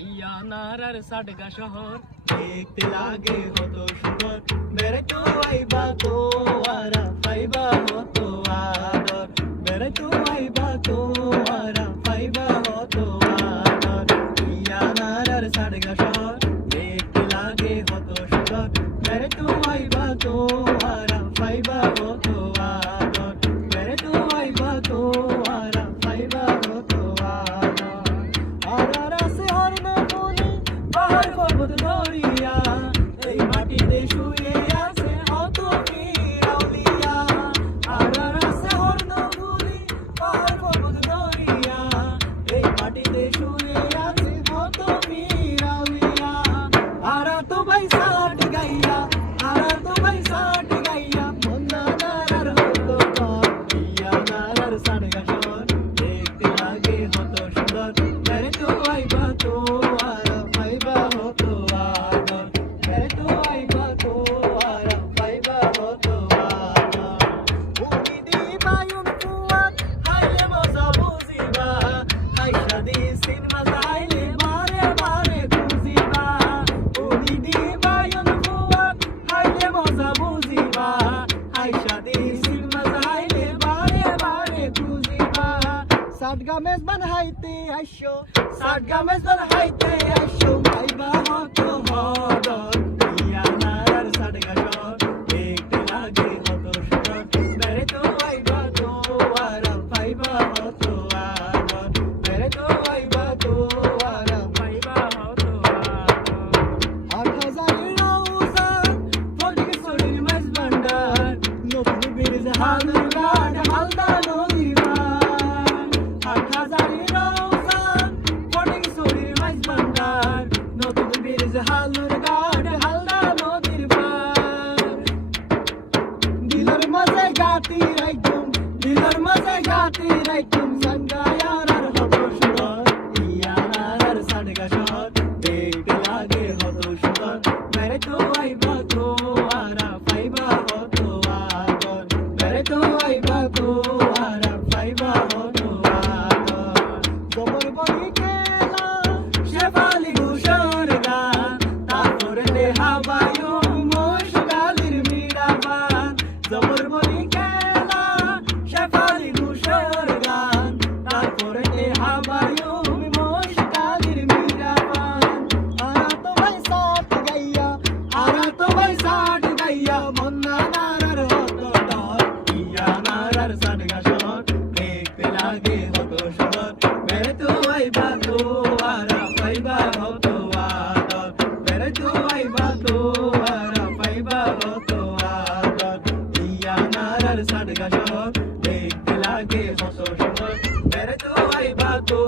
ইয়ানার আর সাডগা শহর দেখতে লাগে হতো সুন্দর মেরে তো আইবা তো আরা পাইবা হতো আদর মেরে তো আইবা তো আরা পাইবা হতো আদর ইয়ানার আর সাডগা শহর দেখতে লাগে হতো সুন্দর মেরে তো আইবা তো আরা পাইবা হতো আদর পর্বত এই মাটিতে শুয়ে আছে হত আউলিয়া আর আছে হর না বলি দরিয়া এই মাটিতে শুয়ে আছে হত আউলিয়া আর তো ভাই সাট গাইয়া, আর তো ভাই সাট গাইয়া মন্দা সাট গাছর দিবা ইউন কুয়াত হাইলে মজা বুঝিবা। আইসা দি সিনেমা যাইলে বারে বারে খুঁজিবা। সাত গামেজ গামেজ বানাইতে আইসো গাড হালদা নদীর পার। দিলের মাঝে গাতি রাইতুম, দিলের মাঝে গাতি রাইতুম, সঙ্গায়ার আর হত সুন্দর ইয়ার আর সাডগা শহর দেখতে লাগে হত সুন্দর মেরে তো আইবা তো আরা পাইবা হতো আগর মেরে তো আইবা তো আরা পাইবা হতো লাগে হতো সুন্দর মেরে তো আইবা তো আরা পাইবা হতো আদর। মেরে তো আইবা তো আরা পাইবা হতো আদর। ইয়া নারার সাট গাছর দেখতে লাগে হতো সুন্দর মেরে তো আইবা তো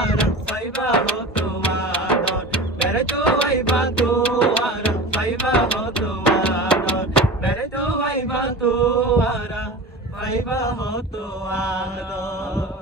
আরা পাইবা হতো আদর। মেরে তো আইবা তো আরা পাইবা হতো আদর। মেরে তো আইবা তো পাইবা হতো আদর